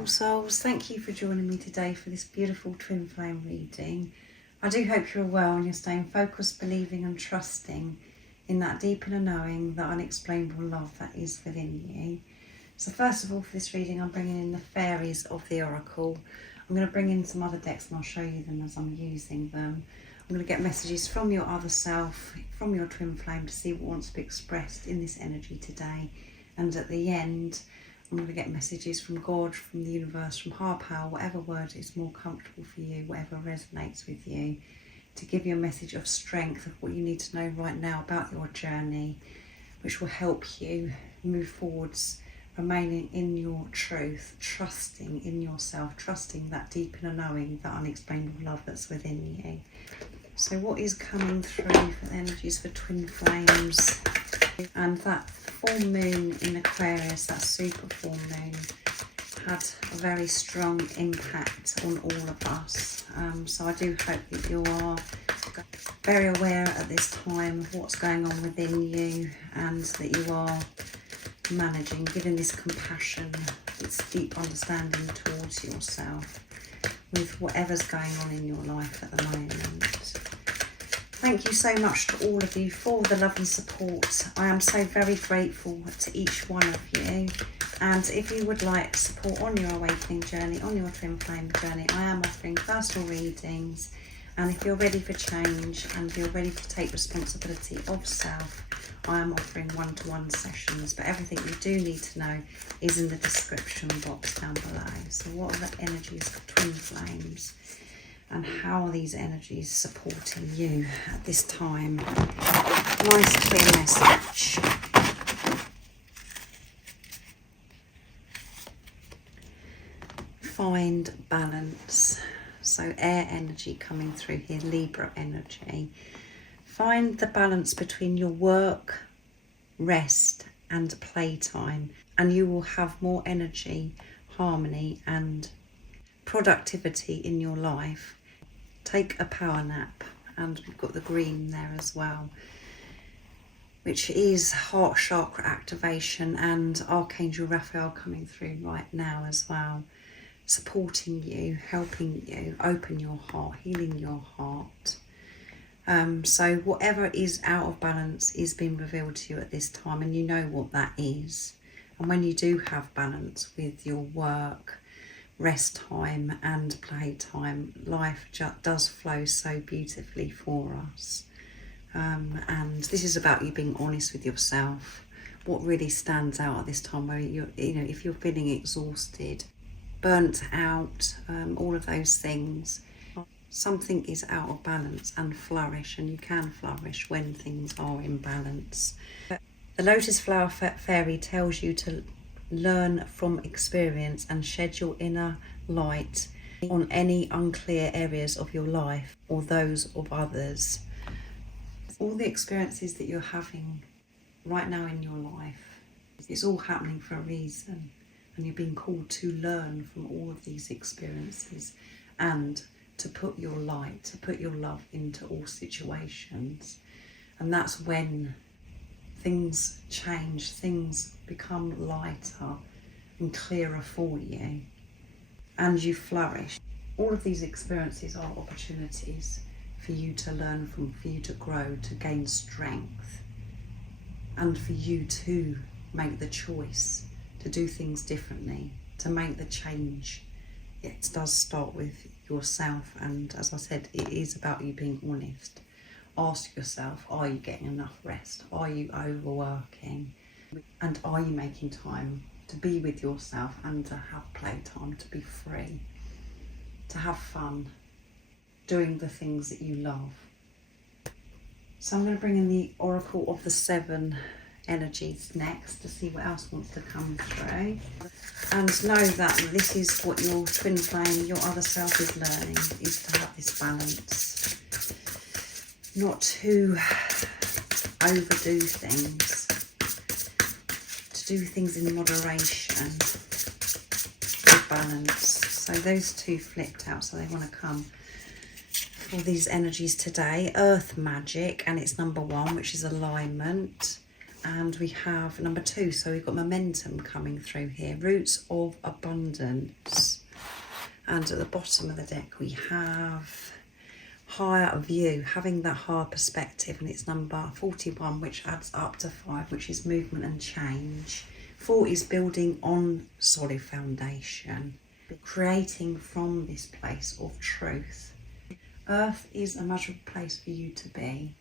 beautiful souls, thank you for joining me today for this beautiful twin flame reading. I do hope you're well and you're staying focused, believing and trusting in that deep inner knowing, that unexplainable love that is within you. So first of all, for this reading, I'm bringing in the fairies of the oracle. I'm going to bring in some other decks and I'll show you them as I'm using them. I'm going to get messages from your other self, from your twin flame, to see what wants to be expressed in this energy today. And at the end, I'm going to get messages from God, from the universe, from higher power, whatever word is more comfortable for you, whatever resonates with you, to give you a message of strength of what you need to know right now about your journey, which will help you move forwards, remaining in your truth, trusting in yourself, trusting that deep inner knowing, that unexplainable love that's within you. So what is coming through for the energies for twin flames? And that full moon in Aquarius, that super full moon, had a very strong impact on all of us. So I do hope that you are very aware at this time of what's going on within you, and that you are managing, giving this compassion, this deep understanding towards yourself with whatever's going on in your life at the moment. Thank you so much to all of you for the love and support. I am so very grateful to each one of you. And if you would like support on your awakening journey, on your twin flame journey, I am offering personal readings. And if you're ready for change and you're ready to take responsibility of self, I am offering one-to-one sessions. But everything you do need to know is in the description box down below. So what are the energies for twin flames? And how are these energies supporting you at this time? Nice clear message. Find balance. So air energy coming through here, Libra energy. Find the balance between your work, rest and playtime, and you will have more energy, harmony and productivity in your life. Take a power nap, and we've got the green there as well, which is heart chakra activation, and Archangel Raphael coming through right now as well, supporting you, helping you open your heart, healing your heart. So whatever is out of balance is being revealed to you at this time, and you know what that is. And when you do have balance with your work, rest time and play time, life does flow so beautifully for us. And this is about you being honest with yourself. What really stands out at this time, where if you're feeling exhausted, burnt out, all of those things, something is out of balance, and flourish, and you can flourish when things are in balance. The lotus flower fairy tells you to learn from experience and shed your inner light on any unclear areas of your life or those of others. All the experiences that you're having right now in your life, it's all happening for a reason, and you're being called to learn from all of these experiences and to put your light, to put your love into all situations. And that's when things change, things become lighter and clearer for you, and you flourish. All of these experiences are opportunities for you to learn from, for you to grow, to gain strength, and for you to make the choice to do things differently, to make the change. It does start with yourself, and as I said, it is about you being honest. Ask yourself, are you getting enough rest? Are you overworking? And are you making time to be with yourself and to have playtime, to be free, to have fun, doing the things that you love? So I'm going to bring in the Oracle of the 7 energies next to see what else wants to come through. And know that this is what your twin flame, your other self, is learning, is to have this balance. Not to overdo things, to do things in moderation, with balance. So those two flipped out, so they want to come for these energies today. Earth magic, and it's number 1, which is alignment. And we have number 2, so we've got momentum coming through here, roots of abundance. And at the bottom of the deck we have higher view, having that higher perspective, and it's number 41, which adds up to 5, which is movement and change. 4 is building on solid foundation, creating from this place of truth. Earth is a magical place for you to be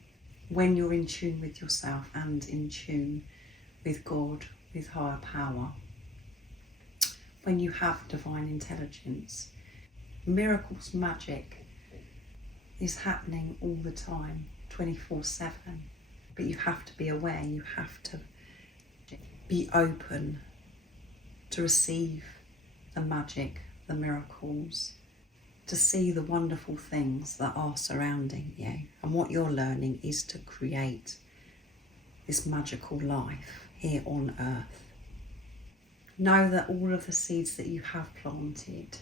when you're in tune with yourself and in tune with God, with higher power. When you have divine intelligence, miracles, magic is happening all the time, 24/7. But you have to be aware, you have to be open to receive the magic, the miracles, to see the wonderful things that are surrounding you. And what you're learning is to create this magical life here on earth. Know that all of the seeds that you have planted,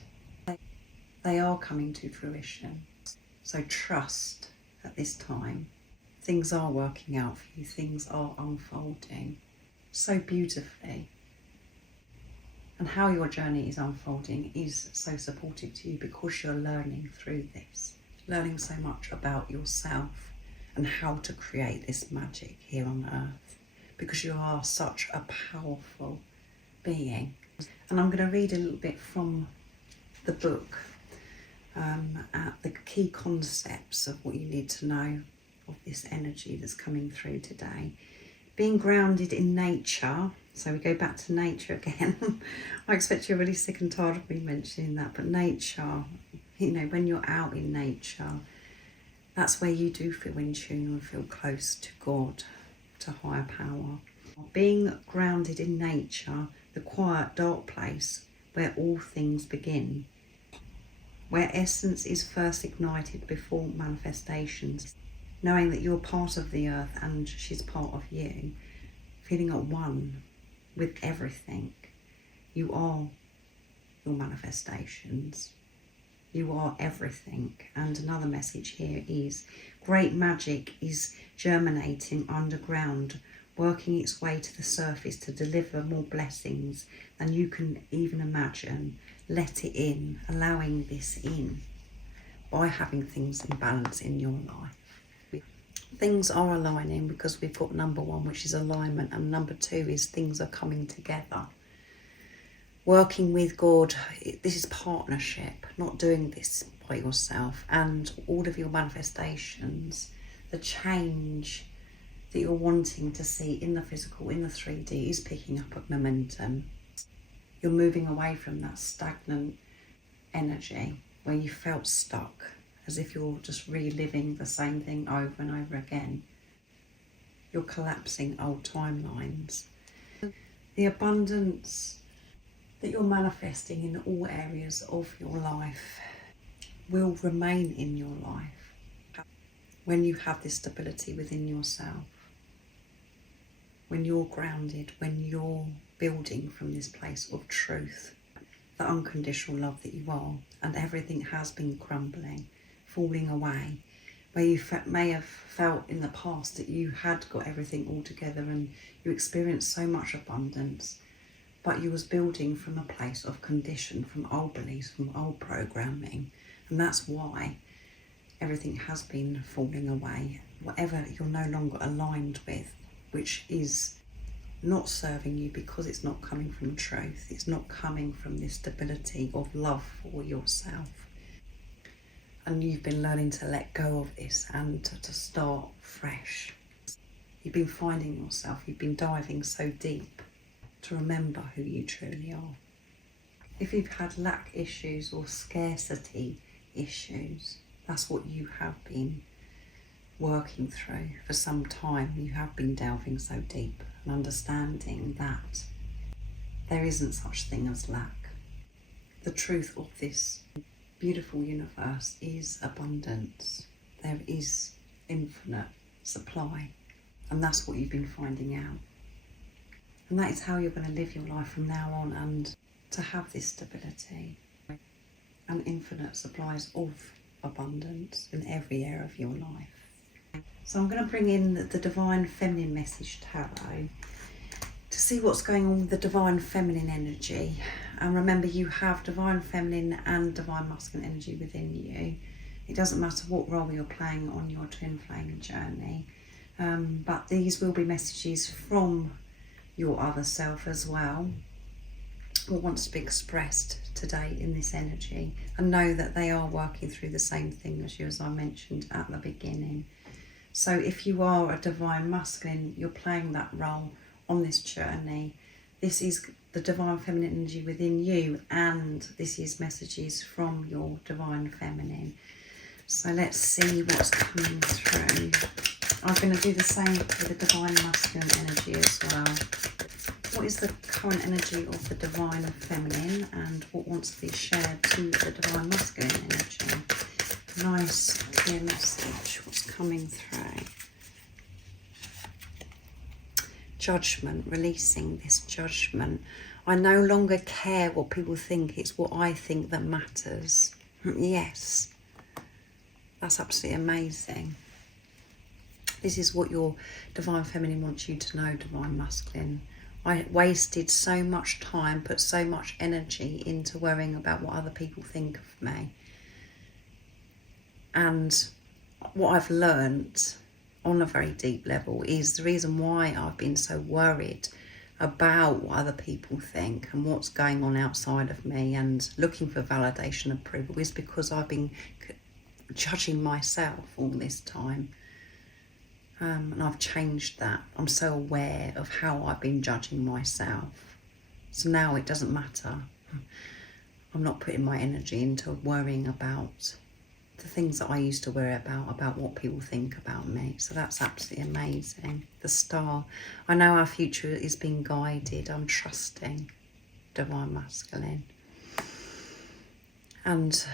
they are coming to fruition. So trust at this time. Things are working out for you. Things are unfolding so beautifully. And how your journey is unfolding is so supportive to you because you're learning through this, learning so much about yourself and how to create this magic here on earth, because you are such a powerful being. And I'm going to read a little bit from the book at the key concepts of what you need to know of this energy that's coming through today. Being grounded in nature. So we go back to nature again. I expect you're really sick and tired of me mentioning that, but nature, you know, when you're out in nature, that's where you do feel in tune and feel close to God, to higher power. Being grounded in nature, the quiet, dark place where all things begin, where essence is first ignited before manifestations, knowing that you're part of the earth and she's part of you, feeling at one with everything. You are your manifestations. You are everything. And another message here is great magic is germinating underground, working its way to the surface to deliver more blessings than you can even imagine. Let it in, allowing this in by having things in balance in your life. Things are aligning because we've got number 1, which is alignment, and number 2 is things are coming together. Working with God, this is partnership, not doing this by yourself. And all of your manifestations, the change that you're wanting to see in the physical, in the 3D, is picking up at momentum. You're moving away from that stagnant energy where you felt stuck, as if you're just reliving the same thing over and over again. You're collapsing old timelines. The abundance that you're manifesting in all areas of your life will remain in your life when you have this stability within yourself, when you're grounded, when you're building from this place of truth, the unconditional love that you are, and everything has been crumbling, falling away, where you may have felt in the past that you had got everything all together and you experienced so much abundance, but you was building from a place of condition, from old beliefs, from old programming, and that's why everything has been falling away. Whatever you're no longer aligned with, which is not serving you because it's not coming from truth, it's not coming from this stability of love for yourself. And you've been learning to let go of this and to start fresh. You've been finding yourself, you've been diving so deep to remember who you truly are. If you've had lack issues or scarcity issues, that's what you have been working through for some time. You have been delving so deep and understanding that there isn't such thing as lack. The truth of this beautiful universe is abundance. There is infinite supply, and that's what you've been finding out. And that is how you're going to live your life from now on, and to have this stability and infinite supplies of abundance in every area of your life. So I'm going to bring in the Divine Feminine Message Tarot to see what's going on with the Divine Feminine energy. And remember, you have Divine Feminine and Divine Masculine energy within you. It doesn't matter what role you're playing on your twin flame journey. But these will be messages from your other self as well, what wants to be expressed today in this energy. And know that they are working through the same thing as you, as I mentioned at the beginning. So if you are a Divine Masculine, you're playing that role on this journey. This is the Divine Feminine energy within you, and this is messages from your Divine Feminine. So let's see what's coming through. I'm going to do the same for the Divine Masculine energy as well. What is the current energy of the Divine Feminine, and what wants to be shared to the Divine Masculine energy? Nice, clear message. What's coming through? Judgment, releasing this judgment. I no longer care what people think, it's what I think that matters. Yes, that's absolutely amazing. This is what your Divine Feminine wants you to know, Divine Masculine. I wasted so much time, put so much energy into worrying about what other people think of me. And what I've learnt on a very deep level is the reason why I've been so worried about what other people think and what's going on outside of me and looking for validation and approval is because I've been judging myself all this time. And I've changed that. I'm so aware of how I've been judging myself. So now it doesn't matter. I'm not putting my energy into worrying about the things that I used to worry about what people think about me. So that's absolutely amazing. The star. I know our future is being guided. I'm trusting, Divine Masculine. And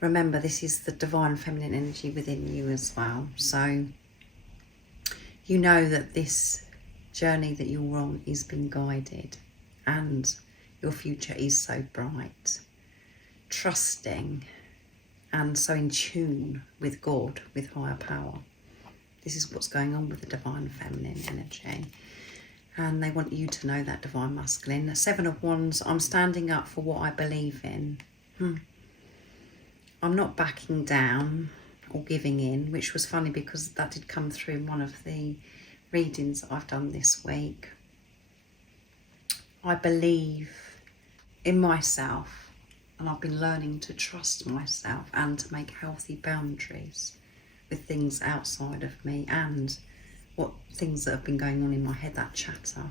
remember, this is the Divine Feminine energy within you as well. So you know that this journey that you're on is being guided and your future is so bright. Trusting and so in tune with God, with higher power. This is what's going on with the Divine Feminine energy. And they want you to know that, Divine Masculine. The Seven of Wands, I'm standing up for what I believe in. I'm not backing down or giving in, which was funny because that did come through in one of the readings that I've done this week. I believe in myself. And I've been learning to trust myself and to make healthy boundaries with things outside of me and what things that have been going on in my head, that chatter.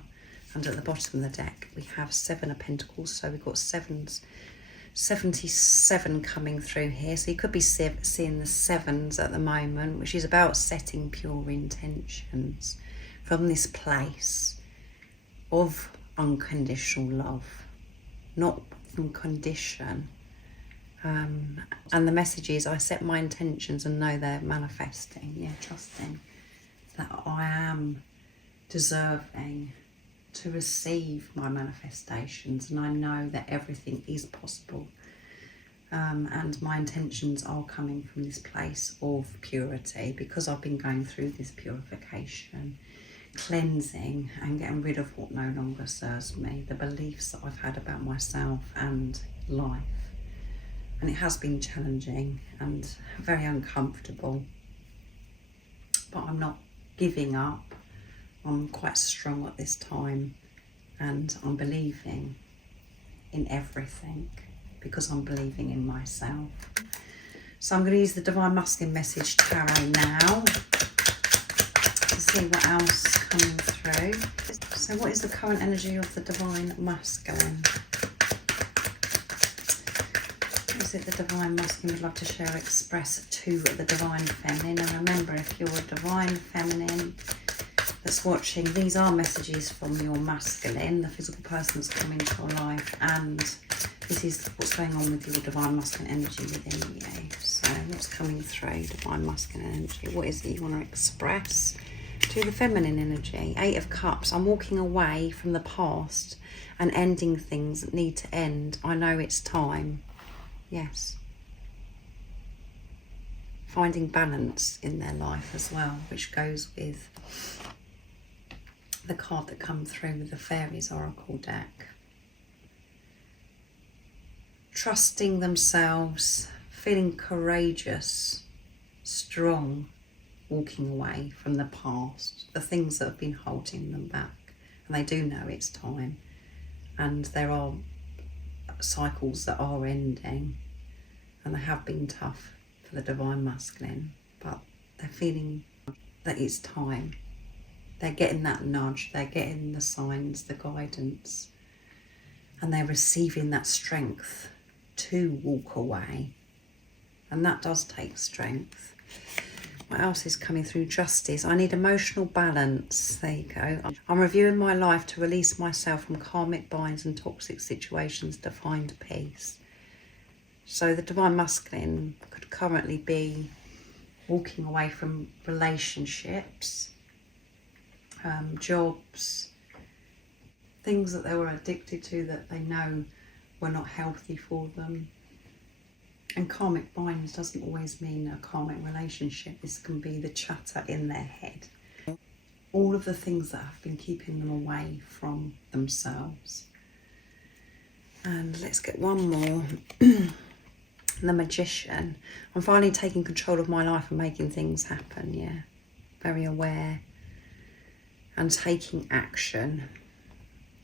And at the bottom of the deck, we have 7 of Pentacles. So we've got 77 coming through here. So you could be seeing the 7s at the moment, which is about setting pure intentions from this place of unconditional love, not condition. And the message is, I set my intentions and know they're manifesting. Yeah, trusting that I am deserving to receive my manifestations, and I know that everything is possible. And my intentions are coming from this place of purity because I've been going through this purification, cleansing and getting rid of what no longer serves me, the beliefs that I've had about myself and life. And it has been challenging and very uncomfortable, but I'm not giving up. I'm quite strong at this time, and I'm believing in everything because I'm believing in myself. So I'm going to use the Divine Masculine Message Tarot now to see what else coming through. So what is the current energy of the Divine Masculine? What is it the Divine Masculine would love to share, express to the Divine Feminine? And remember, if you're a Divine Feminine that's watching, these are messages from your masculine, the physical person that's come into your life, and this is what's going on with your Divine Masculine energy within you. So what's coming through, Divine Masculine energy? What is it you want to express to the feminine energy? 8 of Cups. I'm walking away from the past and ending things that need to end. I know it's time. Yes. finding balance in their life as well, which goes with the card that come through with the Fairies Oracle deck. Trusting themselves, feeling courageous, strong, walking away from the past, the things that have been holding them back. And they do know it's time, and there are cycles that are ending, and they have been tough for the Divine Masculine, but they're feeling that it's time. They're getting that nudge, they're getting the signs, the guidance, and they're receiving that strength to walk away. And that does take strength. What else is coming through? Justice. I need emotional balance. There you go. I'm reviewing my life to release myself from karmic binds and toxic situations to find peace. So the Divine Masculine could currently be walking away from relationships, jobs, things that they were addicted to that they know were not healthy for them. And karmic binds doesn't always mean a karmic relationship. This can be the chatter in their head. All of the things that have been keeping them away from themselves. And let's get one more. The Magician. I'm finally taking control of my life and making things happen, yeah. Very aware. And taking action.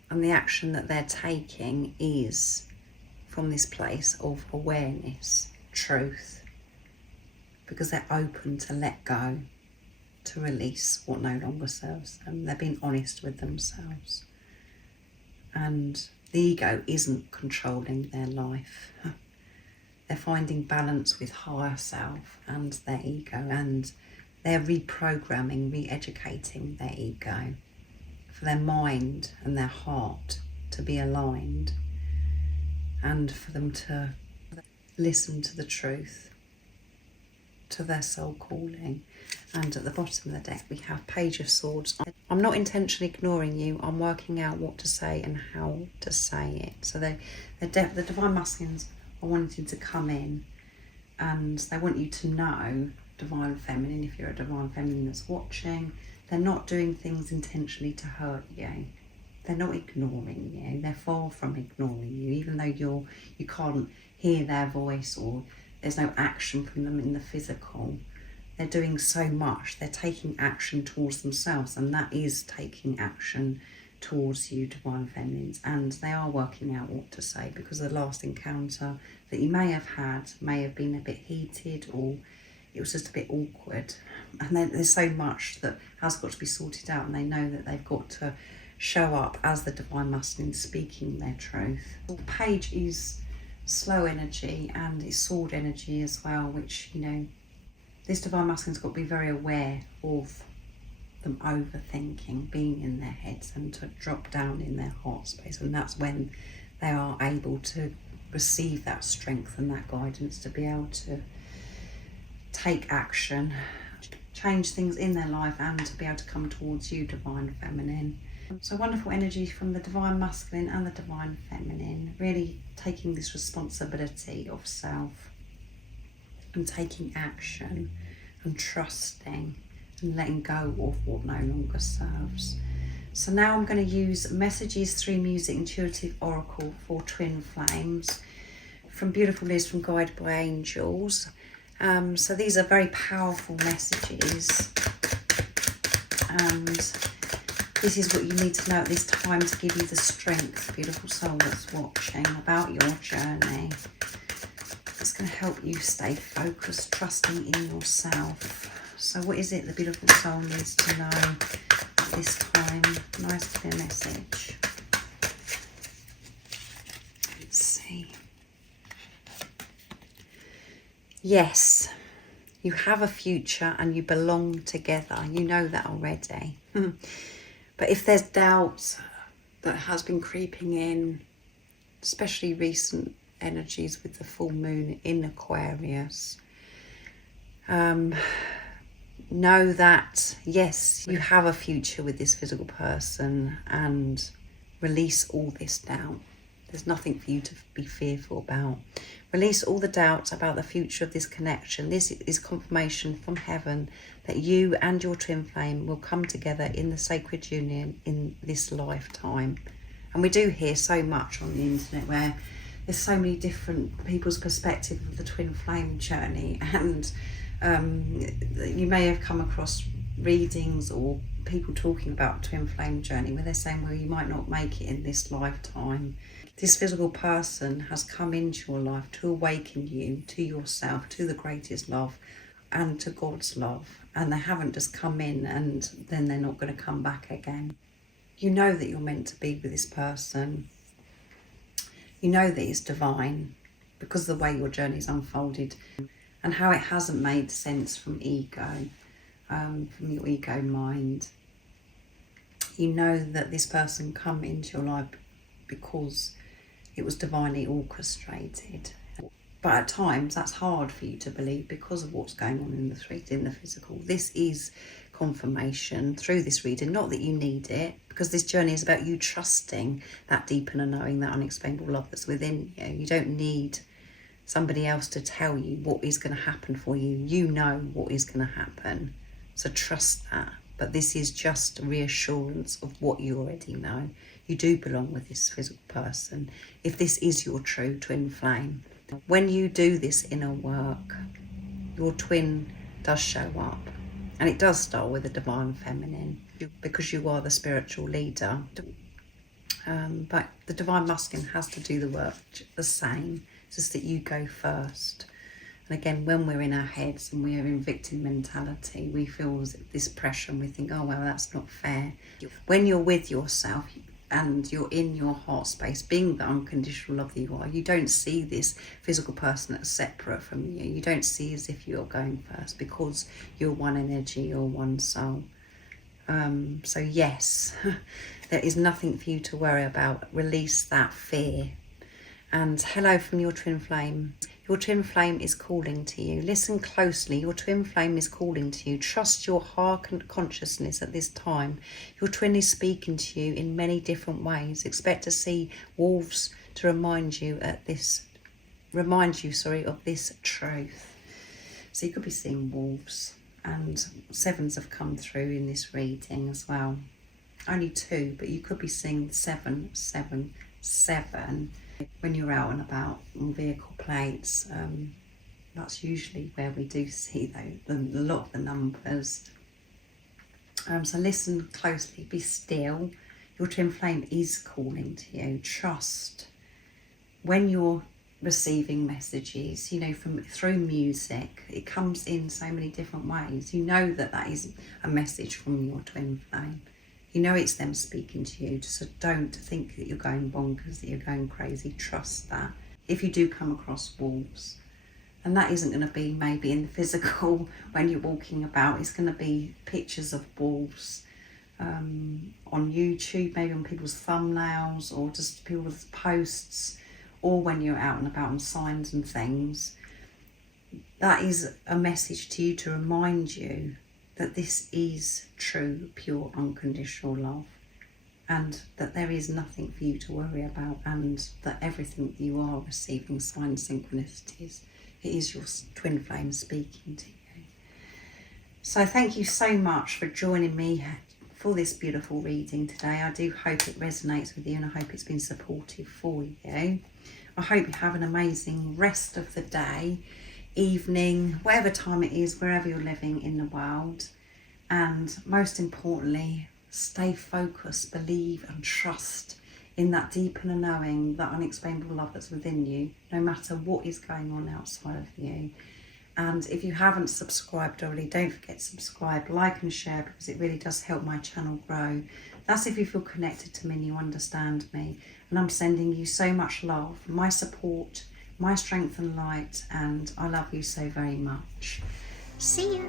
And the action that they're taking is from this place of awareness, truth, because they're open to let go, to release what no longer serves them. They're being honest with themselves, and the ego isn't controlling their life. They're finding balance with higher self and their ego, and they're reprogramming, re-educating their ego for their mind and their heart to be aligned, and for them to listen to the truth, to their soul calling. And at the bottom of the deck we have Page of Swords. I'm not intentionally ignoring you, I'm working out what to say and how to say it. So the Divine Masculines are wanting to come in, and they want you to know, Divine Feminine, if you're a Divine Feminine that's watching, they're not doing things intentionally to hurt you. They're not ignoring you. They're far from ignoring you, even though you can't hear their voice or there's no action from them in the physical. They're doing so much. They're taking action towards themselves, and that is taking action towards you, Divine Feminines. And they are working out what to say, because the last encounter that you may have had may have been a bit heated, or it was just a bit awkward. And there's so much that has got to be sorted out, and they know that they've got to show up as the Divine Masculine, speaking their truth. The Page is slow energy and it's sword energy as well, which, you know, this Divine Masculine's got to be very aware of them overthinking, being in their heads, and to drop down in their heart space. And that's when they are able to receive that strength and that guidance to be able to take action, change things in their life, and to be able to come towards you, Divine Feminine. So wonderful energy from the Divine Masculine and the Divine Feminine, really taking this responsibility of self and taking action and trusting and letting go of what no longer serves. So now I'm going to use Messages Through Music Intuitive Oracle for Twin Flames from Beautiful Liz from Guided by Angels. So these are very powerful messages, and this is what you need to know at this time to give you the strength, beautiful soul that's watching, about your journey. It's going to help you stay focused, trusting in yourself. So what is it the beautiful soul needs to know at this time? Nice clear message. Let's see. Yes, you have a future and you belong together. You know that already. But if there's doubt that has been creeping in, especially recent energies with the full moon in Aquarius, know that yes, you have a future with this physical person, and release all this doubt. There's nothing for you to be fearful about. Release all the doubts about the future of this connection. This is confirmation from heaven that you and your twin flame will come together in the sacred union in this lifetime. And we do hear so much on the internet where there's so many different people's perspective of the twin flame journey, and you may have come across readings or people talking about twin flame journey where they're saying, well, you might not make it in this lifetime. This physical person has come into your life to awaken you to yourself, to the greatest love and to God's love, and they haven't just come in and then they're not going to come back again. You know that you're meant to be with this person. You know that it's divine because of the way your journey's unfolded and how it hasn't made sense from ego, from your ego mind. You know that this person come into your life because it was divinely orchestrated. But at times that's hard for you to believe because of what's going on in the physical. This is confirmation through this reading, not that you need it, because this journey is about you trusting that deep inner knowing, that unexplainable love that's within you. You don't need somebody else to tell you what is going to happen for you. You know what is going to happen, so trust that. But this is just reassurance of what you already know. You do belong with this physical person if this is your true twin flame. When you do this inner work, your twin does show up, and it does start with the divine feminine because you are the spiritual leader. But the divine masculine has to do the work the same, just that you go first. And again, when we're in our heads and we're in victim mentality, we feel this pressure and we think, oh, well, that's not fair. When you're with yourself and you're in your heart space, being the unconditional love that you are, you don't see this physical person as separate from you. You don't see as if you're going first because you're one energy, you're one soul. So yes, there is nothing for you to worry about. Release that fear. And hello from your twin flame. Your twin flame is calling to you. Listen closely. Your twin flame is calling to you. Trust your heart and consciousness at this time. Your twin is speaking to you in many different ways. Expect to see wolves to remind you of this truth. So you could be seeing wolves, and sevens have come through in this reading as well. Only 2, but you could be seeing 7, 7, 7. When you're out and about on vehicle plates, that's usually where we do see a lot of the numbers. So listen closely, be still. Your twin flame is calling to you. Trust. When you're receiving messages, through music, it comes in so many different ways. You know that is a message from your twin flame. You know it's them speaking to you, so don't think that you're going bonkers, that you're going crazy. Trust that. If you do come across wolves, and that isn't going to be maybe in the physical when you're walking about, it's going to be pictures of wolves on YouTube, maybe on people's thumbnails or just people's posts, or when you're out and about on signs and things. That is a message to you to remind you that this is true, pure, unconditional love, and that there is nothing for you to worry about, and that everything that you are receiving, signs, synchronicities, it is your twin flame speaking to you. So thank you so much for joining me for this beautiful reading today. I do hope it resonates with you, and I hope it's been supportive for you. I hope you have an amazing rest of the day, evening, whatever time it is, wherever you're living in the world. And most importantly, stay focused, believe and trust in that deep inner knowing, that unexplainable love that's within you, no matter what is going on outside of you. And if you haven't subscribed already, don't forget to subscribe, like and share, because it really does help my channel grow. That's if you feel connected to me and you understand me. And I'm sending you so much love, my support, my strength and light, and I love you so very much. See you.